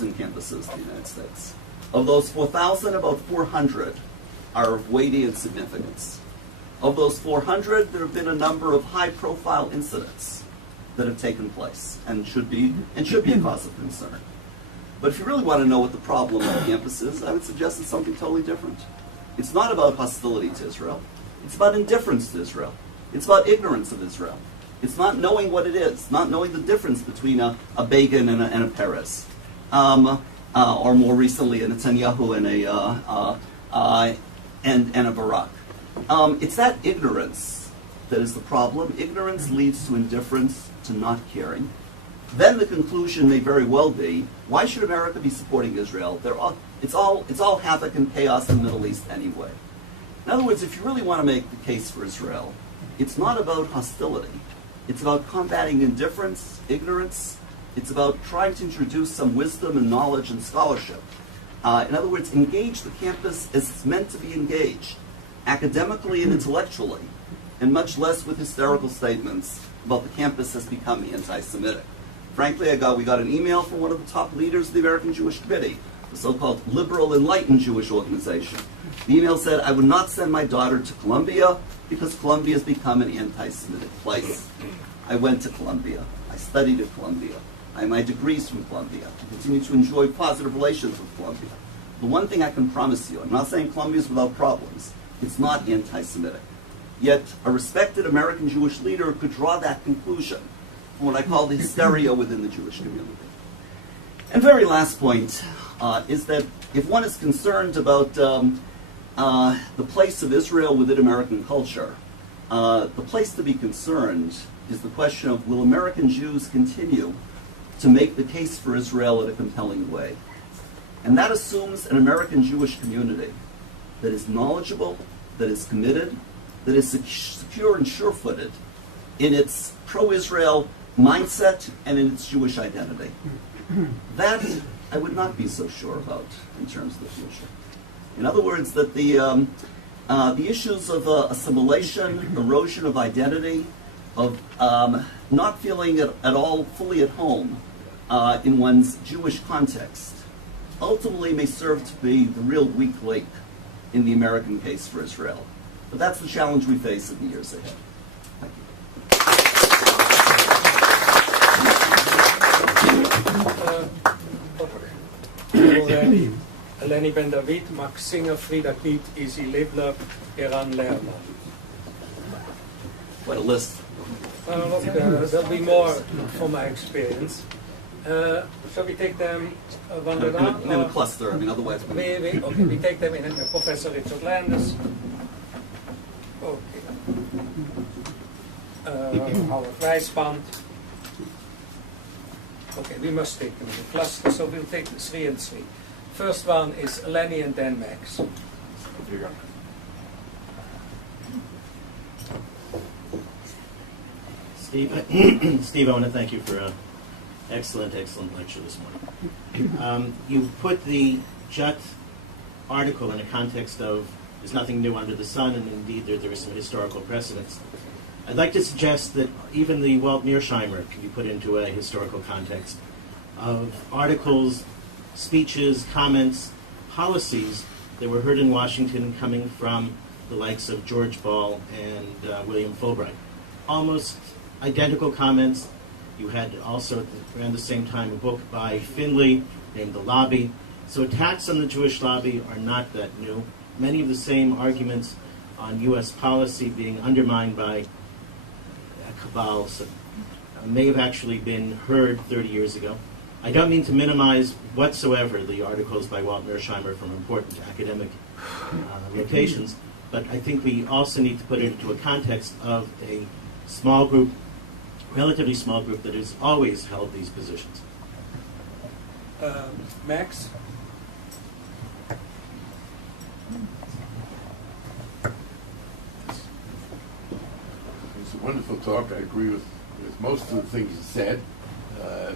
campuses in the United States. Of those 4,000, about 400 are of weighty significance. Of those 400, there have been a number of high-profile incidents that have taken place and should be a cause of concern. But if you really want to know what the problem on campus is, I would suggest it's something totally different. It's not about hostility to Israel. It's about indifference to Israel. It's about ignorance of Israel. It's not knowing what it is, not knowing the difference between a Begin and a Peres, or more recently a Netanyahu and a Barak. It's that ignorance that is the problem. Ignorance leads to indifference, to not caring. Then the conclusion may very well be, why should America be supporting Israel? It's all havoc and chaos in the Middle East anyway. In other words, if you really want to make the case for Israel, it's not about hostility. It's about combating indifference, ignorance. It's about trying to introduce some wisdom and knowledge and scholarship. In other words, engage the campus as it's meant to be engaged, academically and intellectually, and much less with hysterical statements about the campus has become anti-Semitic. Frankly, we got an email from one of the top leaders of the American Jewish Committee, the so-called liberal enlightened Jewish organization. The email said, I would not send my daughter to Columbia because Columbia has become an anti-Semitic place. I went to Columbia. I studied at Columbia. I have my degrees from Columbia. I continue to enjoy positive relations with Columbia. The one thing I can promise you, I'm not saying Columbia is without problems, it's not anti-Semitic. Yet a respected American Jewish leader could draw that conclusion from what I call the hysteria within the Jewish community. And very last point is that if one is concerned about the place of Israel within American culture, the place to be concerned is the question of, will American Jews continue to make the case for Israel in a compelling way? And that assumes an American Jewish community that is knowledgeable, that is committed, that is secure and sure-footed in its pro-Israel mindset and in its Jewish identity. That I would not be so sure about in terms of the future. In other words, that the issues of assimilation, erosion of identity, of not feeling at all fully at home in one's Jewish context, ultimately may serve to be the real weak link in the American case for Israel. But that's the challenge we face in the years ahead. Thank you. Eleni Ben David, Max Singer, Frida Kiet, Izzy Libler, Eran Lerner. What a list. There'll be more from my experience. Shall we take them one by one? In a cluster, I mean, otherwise... We take them in Professor Richard Landers. Howard Weisband. Okay, we must take them in a cluster, so we'll take 3 and 3. First one is Eleni and then Max. Steve, I want to thank you for an excellent lecture this morning. You put the Jut article in a context of there's nothing new under the sun, and indeed there is some historical precedents. I'd like to suggest that even the Walt Mearsheimer can be put into a historical context of articles, speeches, comments, policies that were heard in Washington coming from the likes of George Ball and William Fulbright. Almost identical comments. You had also, around the same time, a book by Finley named The Lobby. So attacks on the Jewish lobby are not that new. Many of the same arguments on U.S. policy being undermined by cabal may have actually been heard 30 years ago. I don't mean to minimize whatsoever the articles by Walt Mearsheimer from important academic locations, but I think we also need to put it into a context of a small group, relatively small group, that has always held these positions. Max? It's a wonderful talk. I agree with most of the things you said.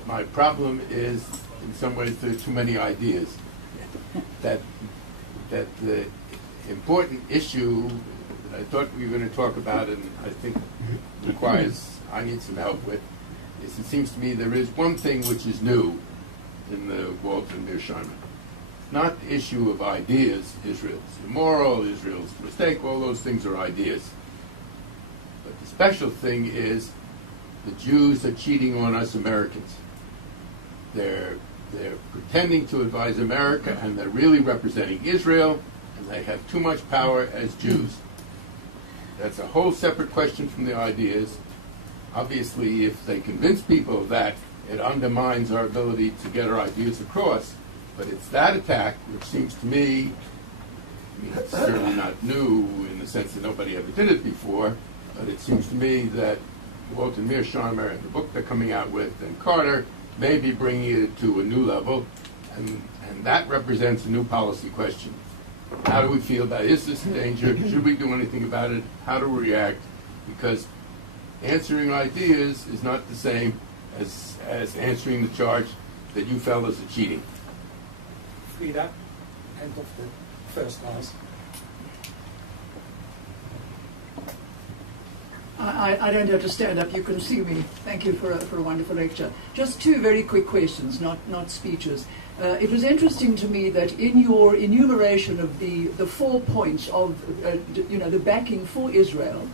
My problem is, in some ways, there are too many ideas. That the important issue that I thought we were going to talk about, and I think I need some help with, is it seems to me there is one thing which is new, in the Walter Mearsheimer. Not the issue of ideas, Israel's immoral, Israel's a mistake, all those things are ideas. But the special thing is the Jews are cheating on us Americans. They're pretending to advise America, and they're really representing Israel, and they have too much power as Jews. That's a whole separate question from the ideas. Obviously, if they convince people of that, it undermines our ability to get our ideas across. But it's that attack which seems to me, I mean, it's certainly not new in the sense that nobody ever did it before, but it seems to me that Walter Mearsheimer and the book they're coming out with and Carter may be bringing it to a new level, and that represents a new policy question. How do we feel about it? Is this a danger? Should we do anything about it? How do we react? Because answering ideas is not the same as answering the charge that you fellas are cheating. Frida, end of the first class. I don't have to stand up. You can see me. Thank you for a wonderful lecture. Just two very quick questions, not speeches. It was interesting to me that in your enumeration of the 4 points of the backing for Israel,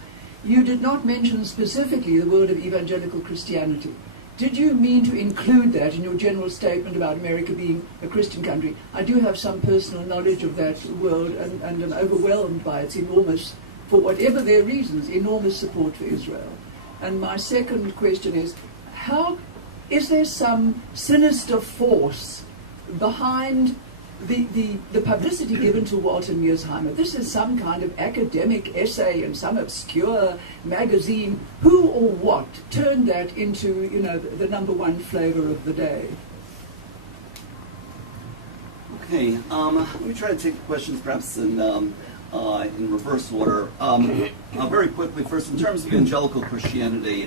you did not mention specifically the world of evangelical Christianity. Did you mean to include that in your general statement about America being a Christian country? I do have some personal knowledge of that world and am overwhelmed by its enormous, for whatever their reasons, enormous support for Israel. And my second question is, is there some sinister force behind the publicity given to Walter Mearsheimer? This is some kind of academic essay in some obscure magazine. Who or what turned that into, the number one flavor of the day? Okay, let me try to take the questions perhaps in reverse order. Very quickly, first, in terms of evangelical Christianity,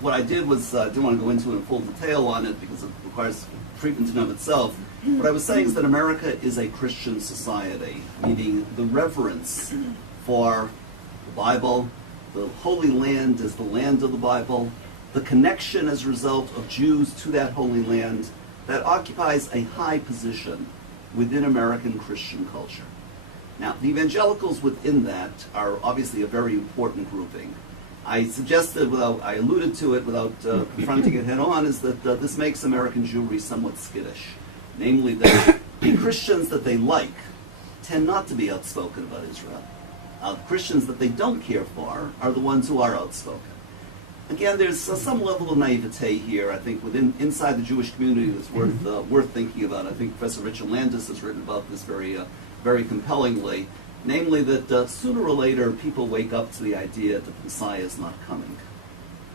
what I did was, I didn't want to go into it in full detail on it because it requires treatment in and of itself. What I was saying is that America is a Christian society, meaning the reverence for the Bible, the Holy Land is the land of the Bible, the connection as a result of Jews to that Holy Land, that occupies a high position within American Christian culture. Now, the evangelicals within that are obviously a very important grouping. I suggested, I alluded to it without confronting it head on, is that this makes American Jewry somewhat skittish. Namely, that the Christians that they like tend not to be outspoken about Israel. Christians that they don't care for are the ones who are outspoken. Again, there's some level of naivete here, I think, inside the Jewish community that's worth thinking about. I think Professor Richard Landis has written about this very compellingly. Namely, that sooner or later people wake up to the idea that the Messiah is not coming.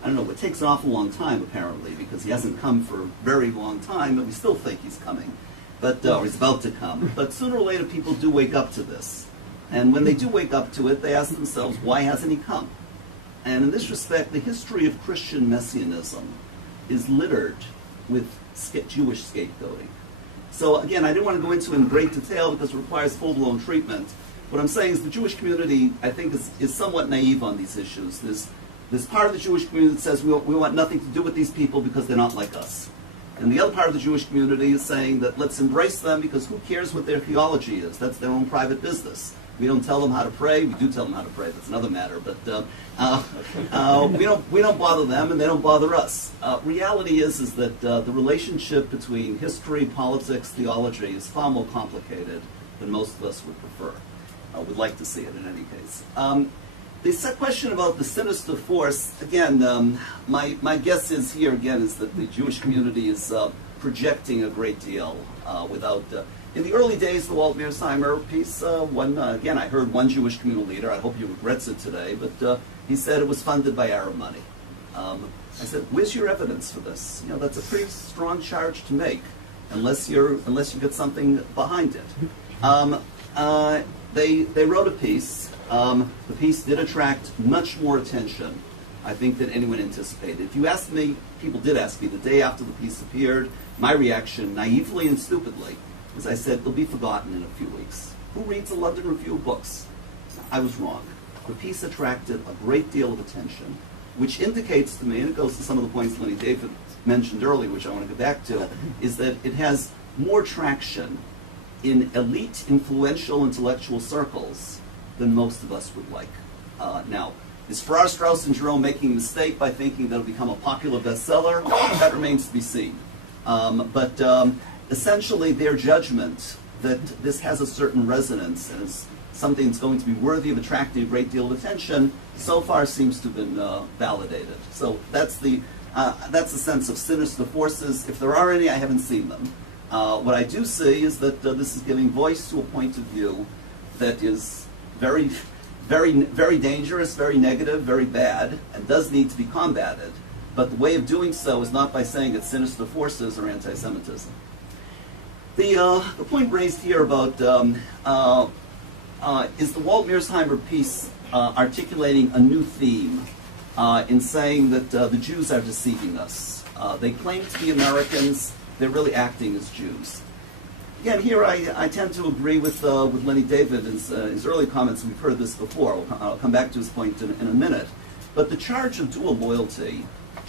I don't know, it takes an awful long time, apparently, because he hasn't come for a very long time, but we still think he's coming, or he's about to come. But sooner or later, people do wake up to this. And when they do wake up to it, they ask themselves, why hasn't he come? And in this respect, the history of Christian messianism is littered with Jewish scapegoating. So again, I didn't want to go into it in great detail because it requires full-blown treatment. What I'm saying is the Jewish community, I think, is somewhat naive on these issues. There's part of the Jewish community that says we want nothing to do with these people because they're not like us. And the other part of the Jewish community is saying that let's embrace them because who cares what their theology is? That's their own private business. We don't tell them how to pray. We do tell them how to pray. That's another matter. But we don't bother them, and they don't bother us. Reality is that the relationship between history, politics, theology is far more complicated than most of us would prefer. Would like to see it in any case. The question about the sinister force, again, my guess is here again is that the Jewish community is projecting a great deal without. In the early days of the Walt Mearsheimer piece, again, I heard one Jewish community leader. I hope he regrets it today, but he said it was funded by Arab money. I said, "Where's your evidence for this? That's a pretty strong charge to make, unless you get something behind it." They wrote a piece. The piece did attract much more attention, I think, than anyone anticipated. If you asked me, people did ask me the day after the piece appeared, my reaction, naively and stupidly, was I said, it'll be forgotten in a few weeks. Who reads a London Review of Books? I was wrong. The piece attracted a great deal of attention, which indicates to me, and it goes to some of the points Lenny David mentioned earlier, which I want to go back to, is that it has more traction in elite, influential intellectual circles than most of us would like. Now, is Farrar, Straus, and Jerome making a mistake by thinking that it'll become a popular bestseller? That remains to be seen. But essentially, their judgment that this has a certain resonance and is something that's going to be worthy of attracting a great deal of attention, so far seems to have been validated. So that's the sense of sinister forces. If there are any, I haven't seen them. What I do see is that this is giving voice to a point of view that is very, very, very dangerous, very negative, very bad, and does need to be combated. But the way of doing so is not by saying it's sinister forces or anti-Semitism. The point raised here about is the Walt Mearsheimer piece articulating a new theme in saying that the Jews are deceiving us. They claim to be Americans. They're really acting as Jews. Again, here I tend to agree with Lenny David in his early comments. We've heard this before. I'll come back to his point in a minute. But the charge of dual loyalty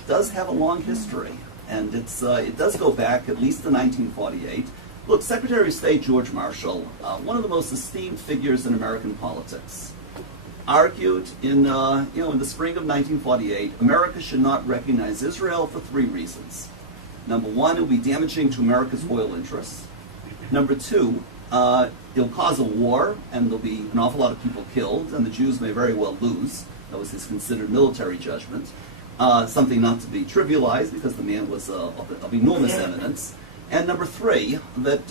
does have a long history, and it does go back at least to 1948. Look, Secretary of State George Marshall, one of the most esteemed figures in American politics, argued in the spring of 1948, America should not recognize Israel for 3 reasons. Number 1, it will be damaging to America's oil interests. Number 2, it'll cause a war, and there'll be an awful lot of people killed, and the Jews may very well lose. That was his considered military judgment. Something not to be trivialized, because the man was of enormous eminence. And number 3, that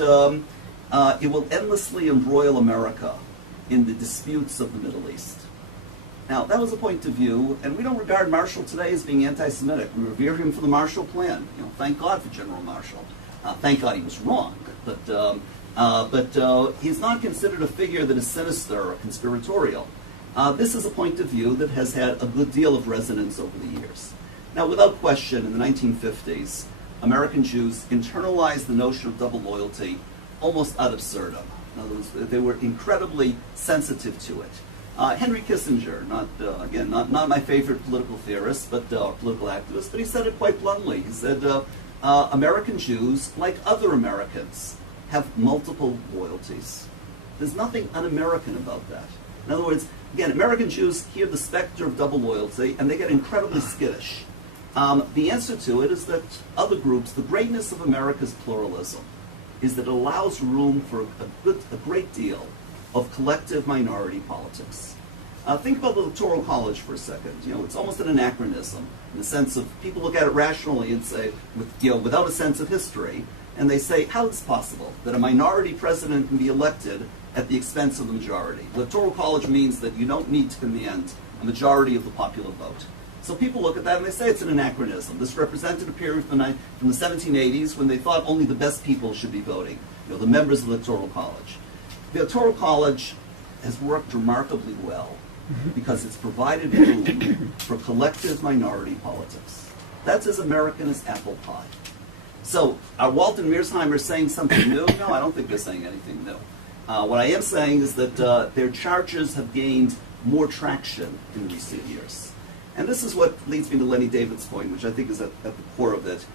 it will endlessly embroil America in the disputes of the Middle East. Now, that was a point of view, and we don't regard Marshall today as being anti-Semitic. We revere him for the Marshall Plan. Thank God for General Marshall. Thank God he was wrong, but he's not considered a figure that is sinister or conspiratorial. This is a point of view that has had a good deal of resonance over the years. Now, without question, in the 1950s, American Jews internalized the notion of double loyalty almost ad absurdum. In other words, they were incredibly sensitive to it. Henry Kissinger, not my favorite political theorist, but political activist, but he said it quite bluntly. He said, American Jews, like other Americans, have multiple loyalties. There's nothing un-American about that. In other words, again, American Jews hear the specter of double loyalty, and they get incredibly skittish. The answer to it is that other groups, the greatness of America's pluralism, is that it allows room for a great deal of collective minority politics. Think about the Electoral College for a second. It's almost an anachronism in the sense of people look at it rationally and say, without a sense of history, and they say, how is it possible that a minority president can be elected at the expense of the majority? The Electoral College means that you don't need to command a majority of the popular vote. So people look at that and they say it's an anachronism. This represented a period from the 1780s when they thought only the best people should be voting, the members of the Electoral College. The Electoral College has worked remarkably well because it's provided room for collective minority politics. That's as American as apple pie. So are Walt and Mearsheimer saying something new? No, I don't think they're saying anything new. What I am saying is that their charges have gained more traction in recent years. And this is what leads me to Lenny David's point, which I think is at the core of it.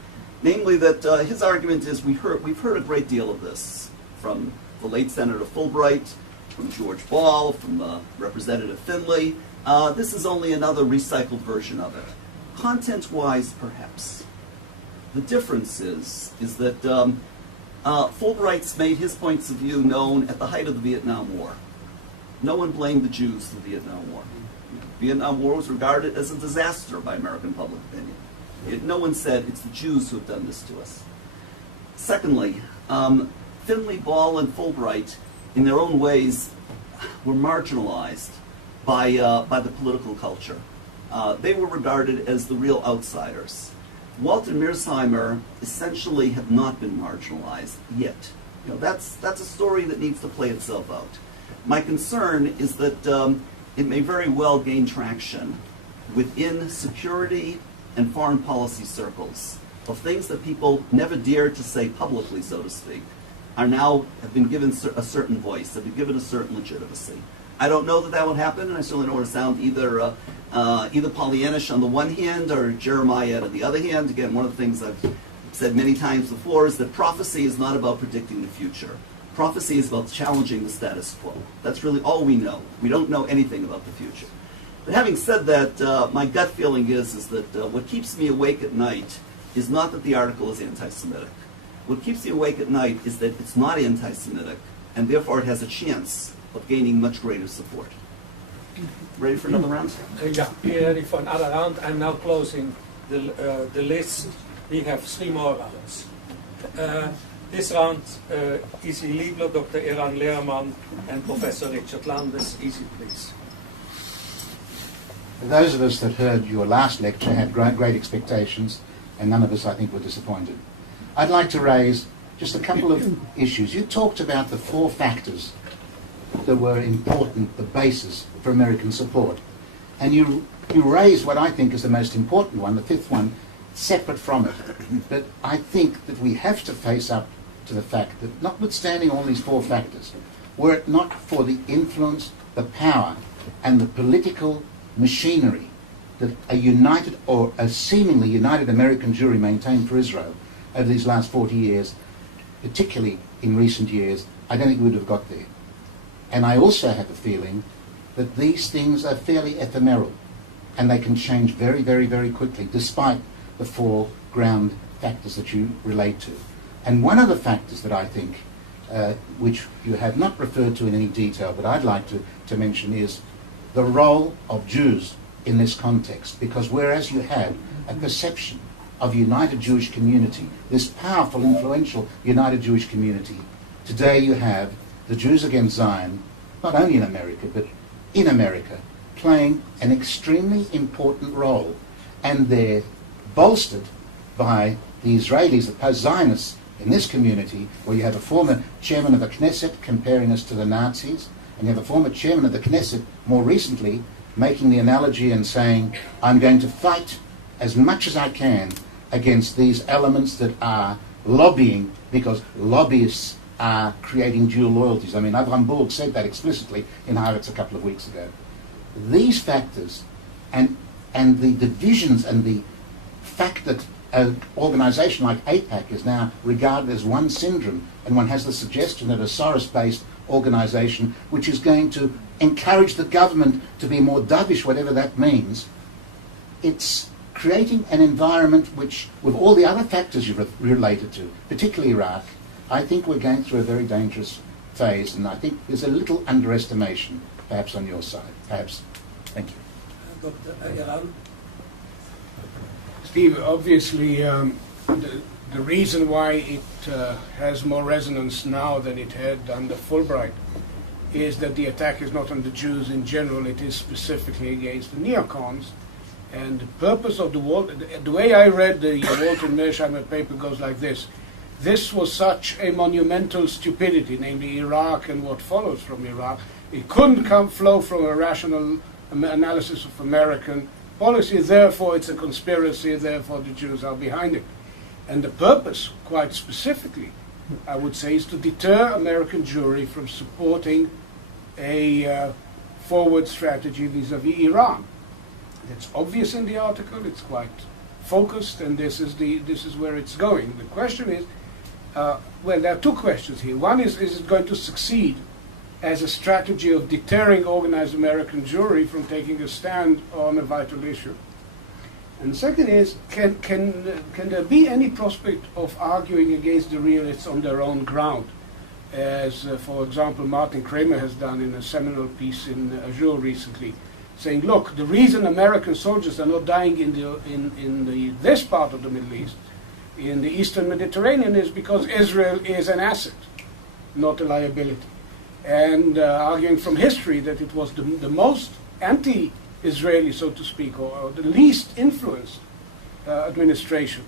Namely that his argument is we've heard a great deal of this from the late Senator Fulbright, from George Ball, from Representative Finley. This is only another recycled version of it. Content-wise, perhaps. The difference is that Fulbright's made his points of view known at the height of the Vietnam War. No one blamed the Jews for the Vietnam War. The Vietnam War was regarded as a disaster by American public opinion. No one said it's the Jews who have done this to us. Secondly, Finley, Ball, and Fulbright, in their own ways, were marginalized by the political culture. They were regarded as the real outsiders. Walt and Mearsheimer essentially have not been marginalized yet. That's a story that needs to play itself out. My concern is that it may very well gain traction within security and foreign policy circles of things that people never dared to say publicly, so to speak, have been given a certain voice, have been given a certain legitimacy. I don't know that that will happen, and I certainly don't want to sound either Pollyannish on the one hand or Jeremiah on the other hand. Again, one of the things I've said many times before is that prophecy is not about predicting the future. Prophecy is about challenging the status quo. That's really all we know. We don't know anything about the future. But having said that, my gut feeling is that what keeps me awake at night is not that the article is anti-Semitic. What keeps me awake at night is that it's not anti-Semitic, and therefore it has a chance of gaining much greater support. Ready for another round? Yeah, we're ready for another round. I'm now closing the list. We have 3 more rounds. This round, Easy Liebler, Dr. Eran Lehrman, and Professor Richard Landes. Easy, please. Those of us that heard your last lecture had great expectations, and none of us, I think, were disappointed. I'd like to raise just a couple of issues. You talked about the 4 factors that were important, the basis for American support. And you raised what I think is the most important one, the 5th one, separate from it. But I think that we have to face up to the fact that notwithstanding all these 4 factors, were it not for the influence, the power, and the political machinery that a united or a seemingly united American jury maintained for Israel over these last 40 years, particularly in recent years, I don't think we would have got there. And I also have a feeling that these things are fairly ephemeral and they can change very, very, very quickly despite the 4 ground factors that you relate to. And one of the factors that I think, which you have not referred to in any detail, but I'd like to mention is the role of Jews in this context. Because whereas you had a perception of united Jewish community, this powerful, influential united Jewish community, today you have the Jews against Zion, not only in America, but in America, playing an extremely important role. And they're bolstered by the Israelis, the post-Zionists in this community, where you have a former chairman of the Knesset comparing us to the Nazis, and you have a former chairman of the Knesset more recently making the analogy and saying, I'm going to fight as much as I can against these elements that are lobbying, because lobbyists are creating dual loyalties. I mean, Avraham Burg said that explicitly in Haaretz a couple of weeks ago. These factors and the divisions and the fact that an organization like AIPAC is now regarded as one syndrome, and one has the suggestion that a Soros-based organization which is going to encourage the government to be more dovish, whatever that means, it's creating an environment which, with all the other factors you've related to, particularly Iraq, I think we're going through a very dangerous phase, and I think there's a little underestimation, perhaps on your side. Perhaps. Thank you. Dr. Eran. Steve, obviously the reason why it has more resonance now than it had under Fulbright is that the attack is not on the Jews in general, it is specifically against the neocons. And the purpose of the way I read the Walter Mearsheimer paper goes like this. This was such a monumental stupidity, namely Iraq and what follows from Iraq. It couldn't flow from a rational analysis of American policy, therefore it's a conspiracy, therefore the Jews are behind it. And the purpose, quite specifically, I would say, is to deter American Jewry from supporting a forward strategy vis-à-vis Iran. It's obvious in the article, it's quite focused, and this is where it's going. The question is, well, there are 2 questions here. One is it going to succeed as a strategy of deterring organized American Jewry from taking a stand on a vital issue? And the second is, can there be any prospect of arguing against the realists on their own ground, as, for example, Martin Kramer has done in a seminal piece in Azure recently, saying, look, the reason American soldiers are not dying in this part of the Middle East, in the Eastern Mediterranean, is because Israel is an asset, not a liability. And arguing from history that it was the most anti-Israeli, so to speak, or the least influenced administration,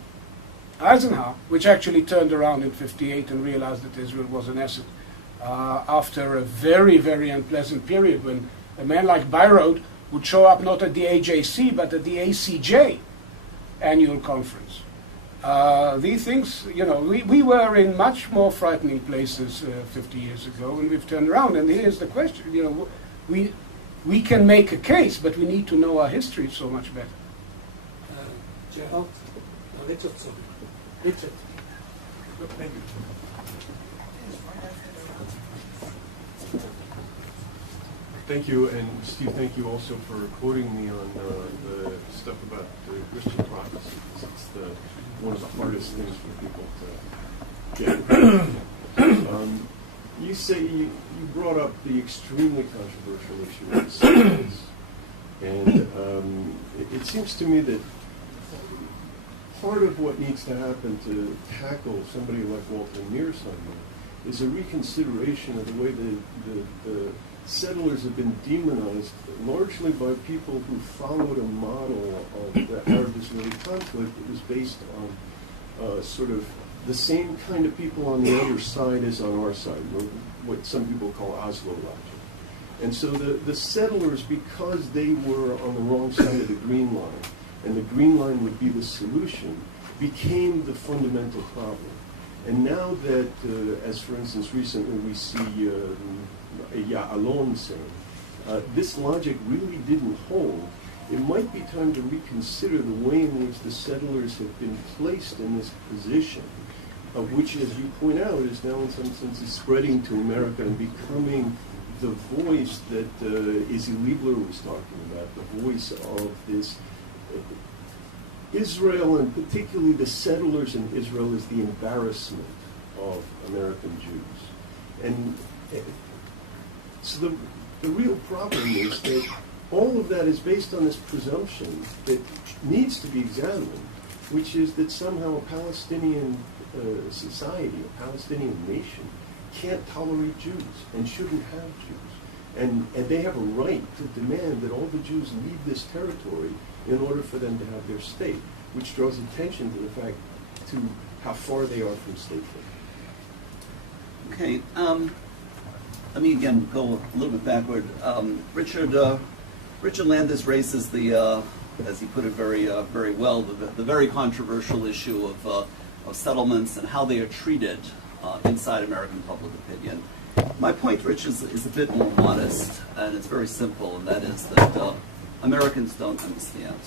Eisenhower, which actually turned around in '58 and realized that Israel was an asset after a very, very unpleasant period when a man like Bayrod would show up not at the AJC but at the ACJ annual conference. These things, we were in much more frightening places 50 years ago, and we've turned around. And here's the question, we can make a case, but we need to know our history so much better. Gerald? No, Richard, sorry. Richard. Thank you. Thank you, and Steve, thank you also for quoting me on the stuff about the Christian prophecy. It's one of the hardest things for people to get. You say you brought up the extremely controversial issue of settlements, and it seems to me that part of what needs to happen to tackle somebody like Walter Mearsheimer is a reconsideration of the way the settlers have been demonized largely by people who followed a model of the Arab-Israeli conflict that was based on sort of the same kind of people on the other side as on our side, what some people call Oslo logic. And so the settlers, because they were on the wrong side of the green line, and the green line would be the solution, became the fundamental problem. And now that, as for instance recently we see Ya'alon saying, this logic really didn't hold, it might be time to reconsider the way in which the settlers have been placed in this position, which, as you point out, is now in some senses spreading to America and becoming the voice that Izzy Liebler was talking about, the voice of this Israel, and particularly the settlers in Israel, is the embarrassment of American Jews. And so the real problem is that all of that is based on this presumption that needs to be examined, which is that somehow a Palestinian society, a Palestinian nation, can't tolerate Jews and shouldn't have Jews. And they have a right to demand that all the Jews leave this territory in order for them to have their state, which draws attention to the fact to how far they are from statehood. Okay, let me again go a little bit backward. Richard Landis raises the, as he put it very well, the very controversial issue of settlements and how they are treated inside American public opinion. My point, Rich, is a bit more modest, and it's very simple, and that is that Americans don't understand.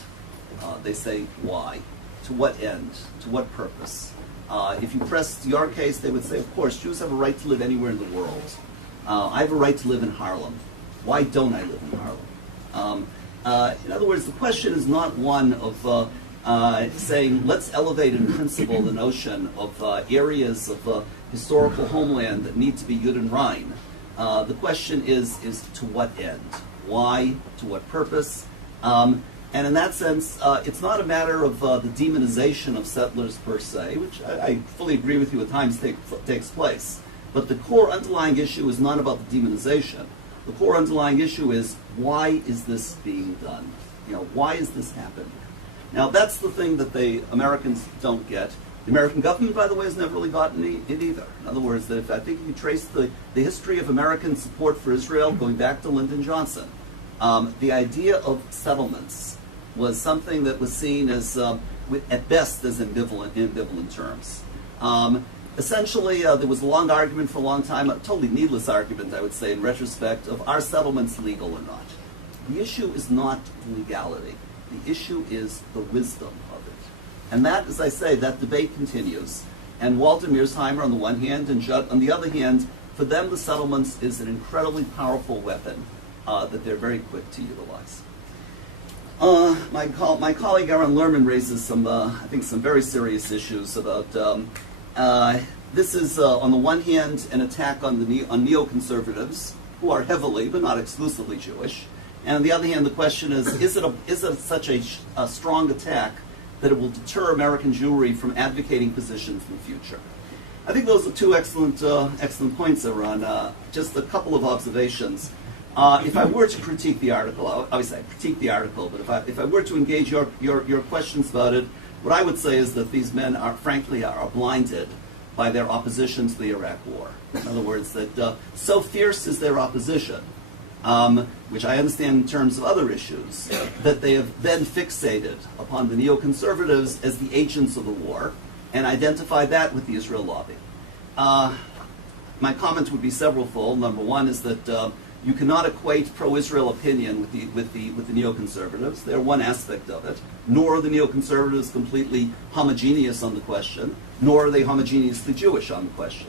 They say, why? To what end? To what purpose? If you pressed your case, they would say, of course, Jews have a right to live anywhere in the world. I have a right to live in Harlem. Why don't I live in Harlem? In other words, the question is not one of saying, let's elevate in principle the notion of areas of historical homeland that need to be Yud and Rhein. The question is to what end? Why? To what purpose? And in that sense, it's not a matter of the demonization of settlers per se, which I fully agree with you at times takes place. But the core underlying issue is not about the demonization. The core underlying issue is, why is this being done? Why is this happening? Now, that's the thing that the Americans don't get. The American government, by the way, has never really gotten it either. In other words, that I think if you trace the history of American support for Israel going back to Lyndon Johnson, the idea of settlements was something that was seen as, at best, as ambivalent terms. Essentially, there was a long argument for a long time, a totally needless argument, I would say, in retrospect, of are settlements legal or not. The issue is not legality. The issue is the wisdom of it. And that, as I say, that debate continues. And Walter Mearsheimer on the one hand, and Judd on the other hand, for them the settlements is an incredibly powerful weapon that they're very quick to utilize. My colleague Aaron Lerman raises some, I think, some very serious issues about. This is, on the one hand, an attack on neoconservatives, who are heavily but not exclusively Jewish, and on the other hand, the question is it such a strong attack that it will deter American Jewry from advocating positions in the future? I think those are two excellent points, Aaron. Just a couple of observations. If I were to critique the article, obviously I critique the article, but if I were to engage your questions about it, what I would say is that these men are frankly blinded by their opposition to the Iraq War. In other words, that so fierce is their opposition, which I understand in terms of other issues, that they have then fixated upon the neoconservatives as the agents of the war and identified that with the Israel lobby. My comment would be severalfold. Number one is that You cannot equate pro-Israel opinion with the neoconservatives. They're one aspect of it. Nor are the neoconservatives completely homogeneous on the question, nor are they homogeneously Jewish on the question.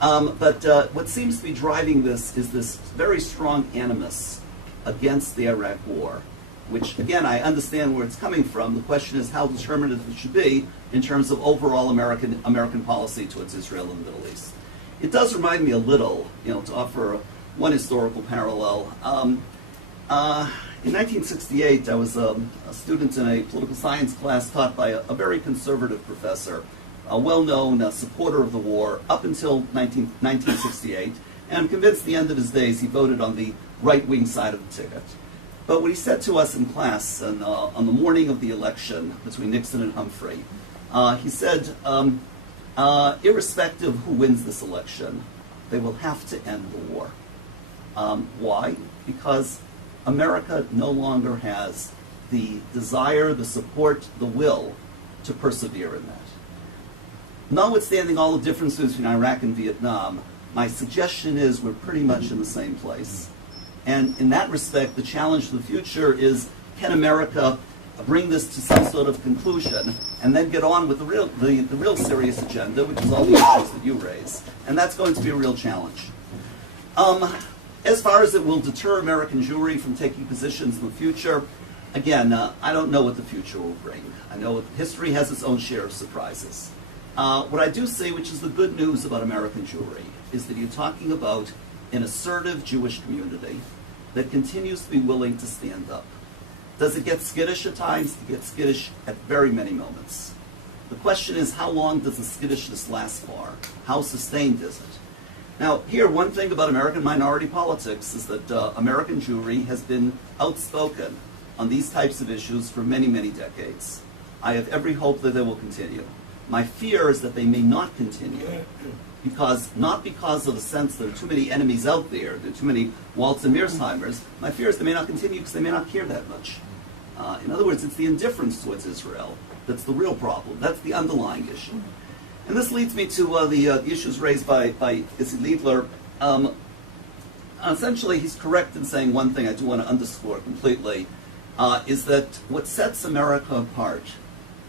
But what seems to be driving this is this very strong animus against the Iraq War, which, again, I understand where it's coming from. The question is how determinative it should be in terms of overall American policy towards Israel and the Middle East. It does remind me a little, to offer one historical parallel. In 1968, I was a student in a political science class taught by a very conservative professor, a well-known supporter of the war up until 1968, and I'm convinced at the end of his days he voted on the right-wing side of the ticket. But what he said to us in class on the morning of the election between Nixon and Humphrey, he said, irrespective of who wins this election, they will have to end the war. Why? Because America no longer has the desire, the support, the will to persevere in that. Notwithstanding all the differences between Iraq and Vietnam, my suggestion is we're pretty much in the same place. And in that respect, the challenge for the future is, can America bring this to some sort of conclusion and then get on with the real serious agenda, which is all the issues that you raise. And that's going to be a real challenge. As far as it will deter American Jewry from taking positions in the future, again, I don't know what the future will bring. I know history has its own share of surprises. What I do see, which is the good news about American Jewry, is that you're talking about an assertive Jewish community that continues to be willing to stand up. Does it get skittish at times? It gets skittish at very many moments. The question is, how long does the skittishness last for? How sustained is it? Now, here, one thing about American minority politics is that American Jewry has been outspoken on these types of issues for many, many decades. I have every hope that they will continue. My fear is that they may not continue, not because of the sense there are too many enemies out there are too many Waltz and Mearsheimers. My fear is they may not continue because they may not care that much. In other words, it's the indifference towards Israel that's the real problem. That's the underlying issue. And this leads me to the issues raised by Izzy Liedler. Essentially, he's correct in saying one thing I do want to underscore completely, is that what sets America apart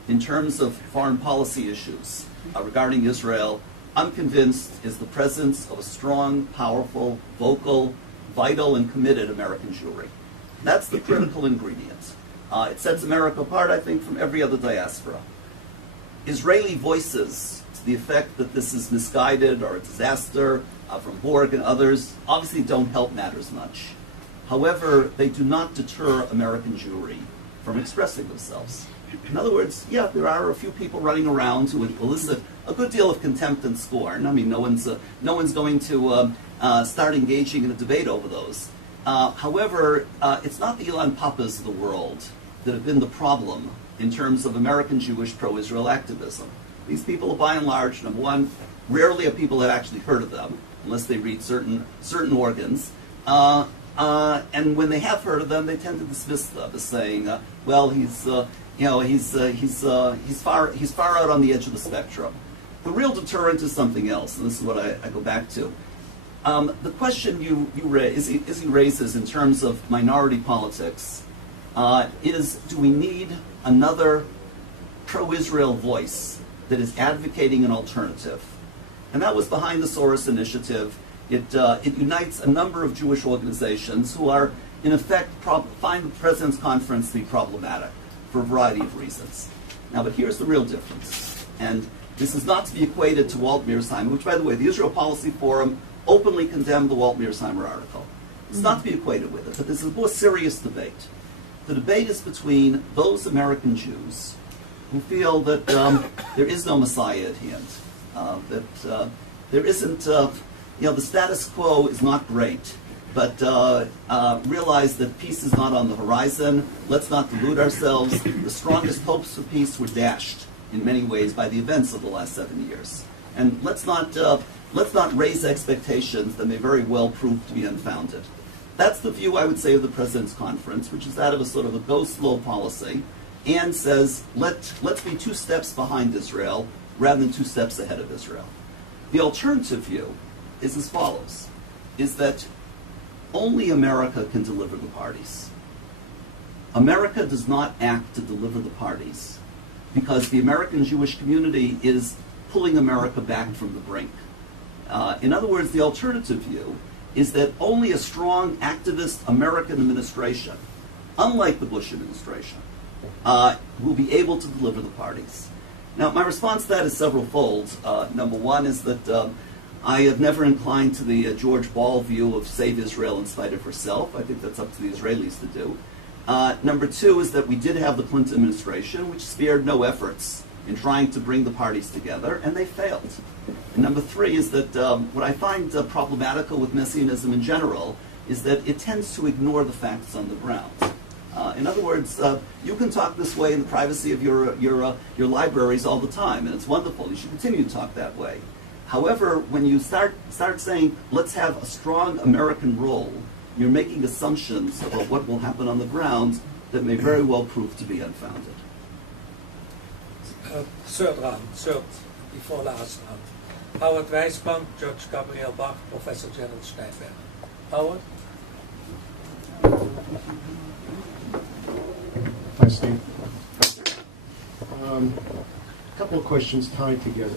in terms of foreign policy issues regarding Israel, I'm convinced, is the presence of a strong, powerful, vocal, vital, and committed American Jewry. That's the critical ingredient. It sets America apart, I think, from every other diaspora. Israeli voices to the effect that this is misguided or a disaster from Borg and others obviously don't help matters much. However, they do not deter American Jewry from expressing themselves. In other words, yeah, there are a few people running around who elicit a good deal of contempt and scorn. I mean, no one's going to start engaging in a debate over those. However, it's not the Ilan Papas of the world that have been the problem in terms of American Jewish pro-Israel activism. These people are, by and large, number one, rarely have people that actually heard of them, unless they read certain organs. And when they have heard of them, they tend to dismiss them as saying, well, he's far out on the edge of the spectrum. The real deterrent is something else, and this is what I go back to. The question Izzy raises in terms of minority politics is, do we need another pro-Israel voice that is advocating an alternative? And that was behind the Soros Initiative. It unites a number of Jewish organizations who are, in effect, find the President's Conference to be problematic for a variety of reasons. Now, but here's the real difference. And this is not to be equated to Walt Mearsheimer, which, by the way, the Israel Policy Forum openly condemned the Walt Mearsheimer article. It's not to be equated with it, but this is a more serious debate. The debate is between those American Jews who feel that there is no Messiah at hand, that there isn't, the status quo is not great, but realize that peace is not on the horizon. Let's not delude ourselves. The strongest hopes for peace were dashed in many ways by the events of the last 7 years. And let's not raise expectations that may very well prove to be unfounded. That's the view, I would say, of the President's Conference, which is that of a sort of a go-slow policy, and says, let's be 2 steps behind Israel rather than 2 steps ahead of Israel. The alternative view is as follows, is that only America can deliver the parties. America does not act to deliver the parties because the American Jewish community is pulling America back from the brink. In other words, the alternative view is that only a strong activist American administration, unlike the Bush administration, will be able to deliver the parties. Now, my response to that is several folds. Number one is that I have never inclined to the George Ball view of save Israel in spite of herself. I think that's up to the Israelis to do. Number two is that we did have the Clinton administration, which spared no efforts in trying to bring the parties together, and they failed. And number three is that what I find problematical with Messianism in general is that it tends to ignore the facts on the ground. In other words, you can talk this way in the privacy of your libraries all the time, and it's wonderful. You should continue to talk that way. However, when you start saying, let's have a strong American role, you're making assumptions about what will happen on the ground that may very well prove to be unfounded. Third before last round. Howard Weisbank, Judge Gabriel Bach, Professor Gerald Steinberg. Howard? Hi, Steve. A couple of questions tied together.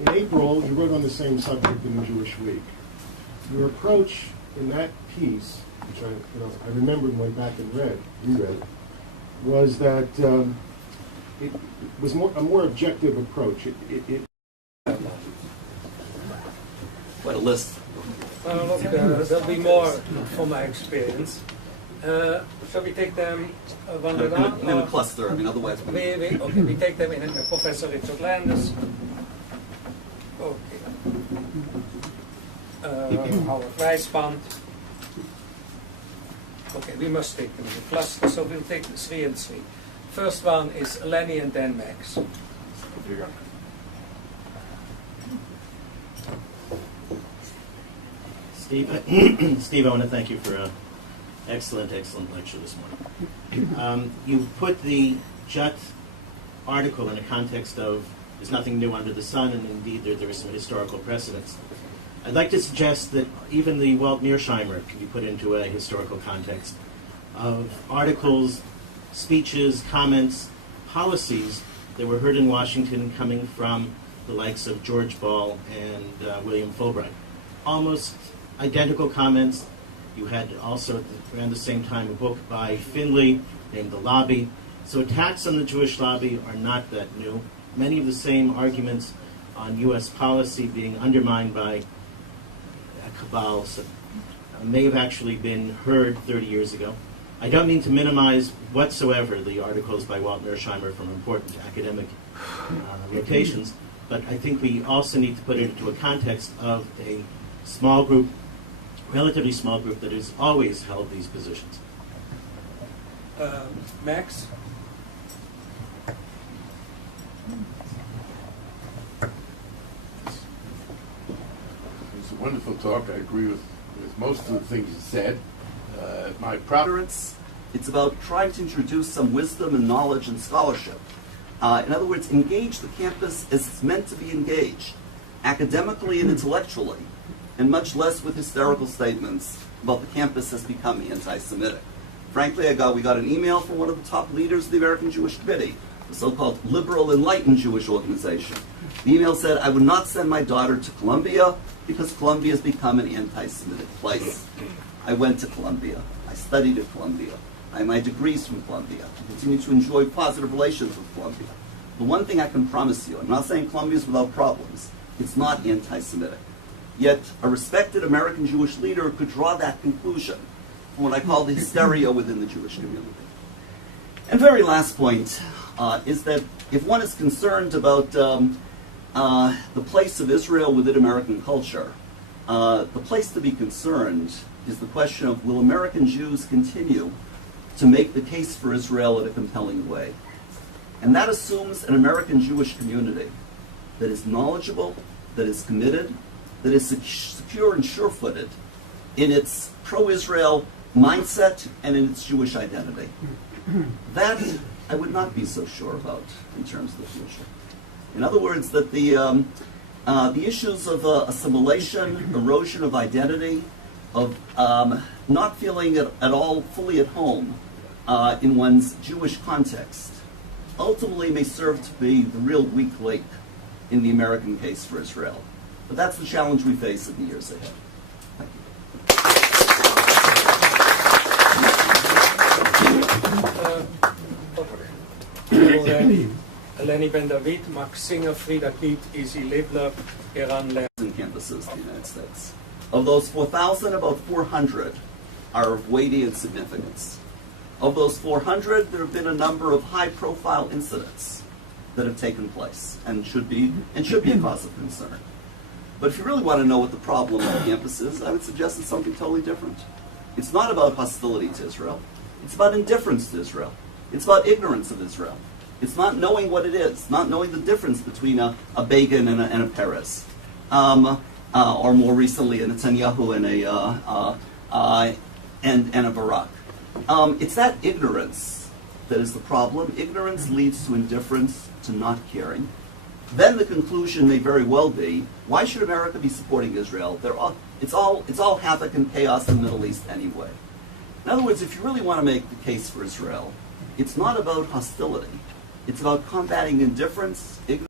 In April, you wrote on the same subject in the Jewish Week. Your approach in that piece, which I remembered and went back and reread, was that it was a more objective approach. Quite a list. Well, look, there'll be more from my experience. Shall we take them one at a time? In a cluster, I mean, otherwise we take them in Professor Richard Landers. Okay. Howard Weisbank. Okay, we must take them in a cluster, so we'll take the 3 and 3. First one is Lenny and then Max. There you go. Steve, I want to thank you for an excellent lecture this morning. You put the Jut article in a context of there's nothing new under the sun, and indeed there is some historical precedents. I'd like to suggest that even the Walt Mearsheimer can be put into a historical context of articles, speeches, comments, policies that were heard in Washington coming from the likes of George Ball and William Fulbright. Almost identical comments. You had also, around the same time, a book by Finley named The Lobby. So attacks on the Jewish lobby are not that new. Many of the same arguments on U.S. policy being undermined by cabal may have actually been heard 30 years ago. I don't mean to minimize whatsoever the articles by Walt Mearsheimer from important academic rotations, but I think we also need to put it into a context of a small group, relatively small group, that has always held these positions. Max? It's a wonderful talk. I agree with most of the things you said. My problem. It's about trying to introduce some wisdom and knowledge and scholarship. In other words, engage the campus as it's meant to be engaged, academically and intellectually, and much less with hysterical statements about the campus as becoming anti-Semitic. Frankly, we got an email from one of the top leaders of the American Jewish Committee, the so-called liberal enlightened Jewish organization. The email said, I would not send my daughter to Columbia because Columbia has become an anti-Semitic place. I went to Columbia. I studied at Columbia. I have my degrees from Columbia. I continue to enjoy positive relations with Columbia. The one thing I can promise you, I'm not saying Columbia is without problems, it's not anti-Semitic. Yet a respected American Jewish leader could draw that conclusion from what I call the hysteria within the Jewish community. And very last point is that if one is concerned about the place of Israel within American culture, the place to be concerned is the question of, will American Jews continue to make the case for Israel in a compelling way? And that assumes an American Jewish community that is knowledgeable, that is committed, that is secure and sure-footed in its pro-Israel mindset and in its Jewish identity. That I would not be so sure about in terms of the future. In other words, that the issues of assimilation, erosion of identity, of not feeling at all fully at home in one's Jewish context ultimately may serve to be the real weak link in the American case for Israel. But that's the challenge we face in the years ahead. Thank you. Eleni Ben David, Max Singer, Frida Kiet, Izzy Libler, Eran Ler. In campuses in the United States. Of those 4,000, about 400 are of weighty and significance. Of those 400, there have been a number of high-profile incidents that have taken place and should be a cause of concern. But if you really want to know what the problem on campus is, I would suggest it's something totally different. It's not about hostility to Israel. It's about indifference to Israel. It's about ignorance of Israel. It's not knowing what it is, not knowing the difference between a Begin and a Peres. Or more recently, a Netanyahu and a Barak. It's that ignorance that is the problem. Ignorance leads to indifference, to not caring. Then the conclusion may very well be, why should America be supporting Israel? It's all havoc and chaos in the Middle East anyway. In other words, if you really want to make the case for Israel, it's not about hostility. It's about combating indifference, ignorance.